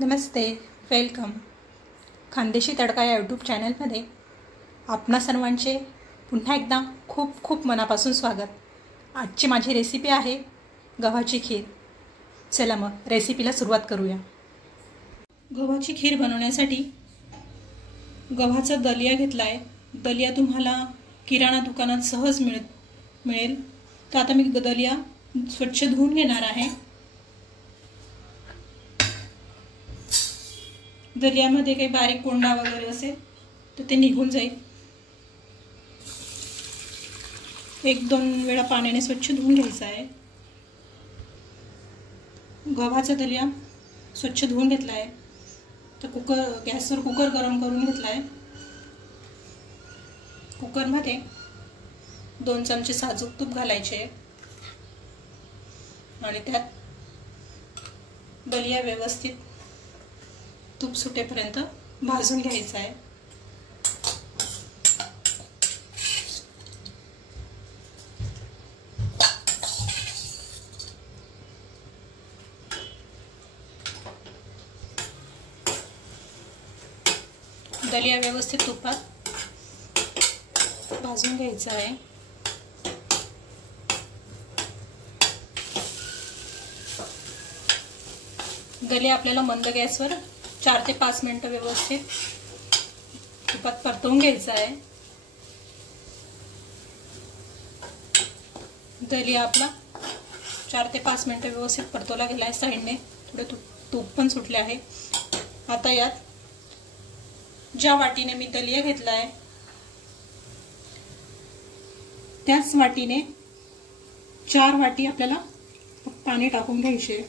नमस्ते, welcome. Khandeshi तडका या YouTube चॅनलमध्ये आपणा सर्वांचे पुन्हा एकदा खूप खूप मनापासून स्वागत. आजची माझी रेसिपी आहे गव्हाची खीर. चला मग रेसिपीला सुरुवात करूया. गव्हाची खीर बनवण्यासाठी गव्हाचा दलिया घेतला आहे. दलिया तुम्हाला किराणा दुकानात सहज मिळेल. तर आता मी दलिया स्वच्छ धुवून घेणार आहे. दलियामध्ये काही बारीक कोंडा वगैरे असेल तर ते निघून जाईल. 1-2 वेळा पाण्याने स्वच्छ धुवून घ्यायचा आहे. गव्हाचा दलिया स्वच्छ धुवून घेतला आहे. तर गॅसवर कुकर गरम करून घेतला आहे. कुकरमध्ये 2 चमचे साजूक तूप घालायचे आणि त्यात दलिया व्यवस्थित तूप सुटेपर्यंत भाजून घ्यायचा आहे. दलिया व्यवस्थित तुपात भाजून घ्यायचा आहे. दलिया आपल्याला मंद गॅसवर 4 ते 5 मिनिटं व्यवस्थित तुपात परतवून घ्यायचा आहे. दलिया आपला 4 ते 5 मिनिटं व्यवस्थित परतवला गेला आहे. साईडने थोडे तूप पण सुटले आहे. आता यात ज्या वाटीने मी दलिया घेतला आहे त्याच वाटीने 4 वाटी आपल्याला पाणी टाकून घ्यायचे.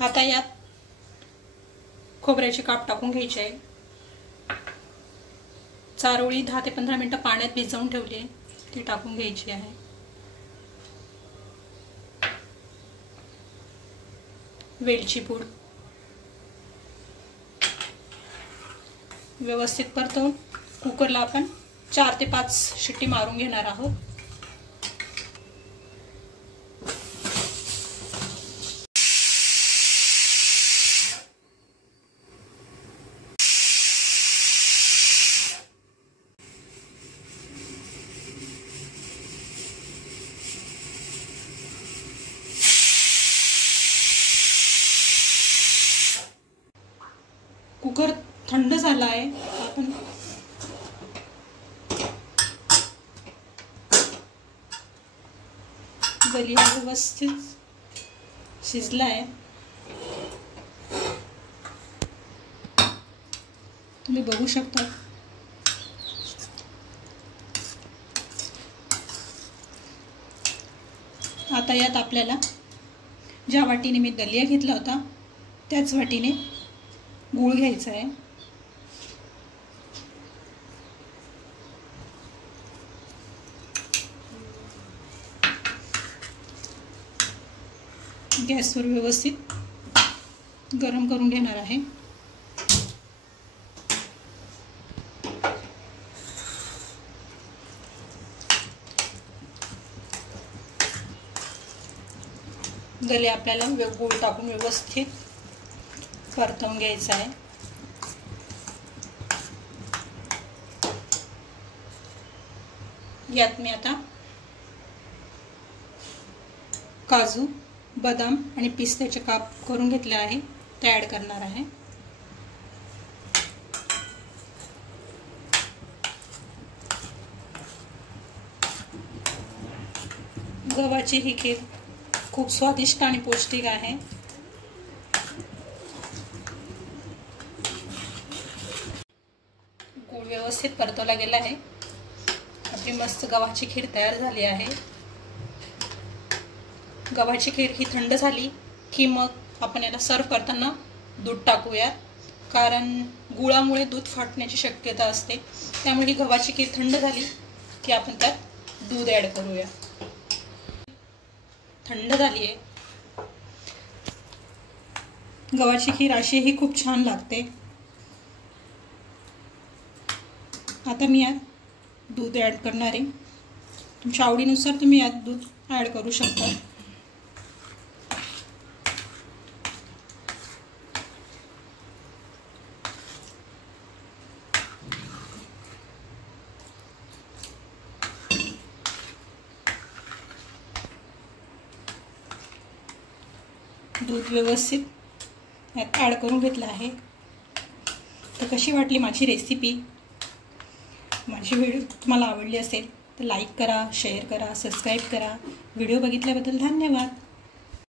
आता यात खोबऱ्याचे काप टाकून घ्यायचे आहे. चारोळी 10 ते 15 मिनिटं पाण्यात भिजवून ठेवली आहे, ती टाकून घ्यायची आहे. वेलची पूड व्यवस्थित परतवून कुकरला आपण 4 ते 5 शिट्टी मारून घेणार आहोत. कुकर थंड झाला आहे. आपण दलिया व्यवस्थित शिजला आहे. तुम्ही बघू शकता. आता यात आपल्याला ज्या वाटीने मी दलिया घेतला होता त्याच वाटीने गूळ घ्यायचा आहे. गॅसवर व्यवस्थित गरम करून घेणार आहे. दलिया आपल्याला गूळ टाकून व्यवस्थित परतवून घ्यायचा आहे. यात मी आता काजू, बदाम आणि पिस्त्याचे काप करून घेतले आहे, ते ॲड करणार आहे. गव्हाची ही खीर खूप स्वादिष्ट आणि पौष्टिक आहे. गूळ व्यवस्थित परतवला गेला आहे. आपली मस्त गव्हाची खीर तयार झाली आहे. गव्हाची खीर ही थंड झाली की मग आपण याला सर्व करताना दूध टाकूयात. कारण गुळामुळे दूध फाटण्याची शक्यता असते, त्यामुळे ही गव्हाची खीर थंड झाली की आपण त्यात दूध ॲड करूया. थंड झाली आहे. गव्हाची खीर अशीही खूप छान लागते. आता मी यात दूध ॲड करणार आहे. तुमच्या आवडीनुसार तुम्ही यात दूध ॲड करू शकता. दूध व्यवस्थित यात ॲड करून घेतलं आहे. तर कशी वाटली माझी रेसिपी? माझी व्हिडिओ तुम्हाला आवडली असेल तर लाईक करा, शेअर करा, सबस्क्राईब करा. व्हिडिओ बघितल्याबद्दल धन्यवाद.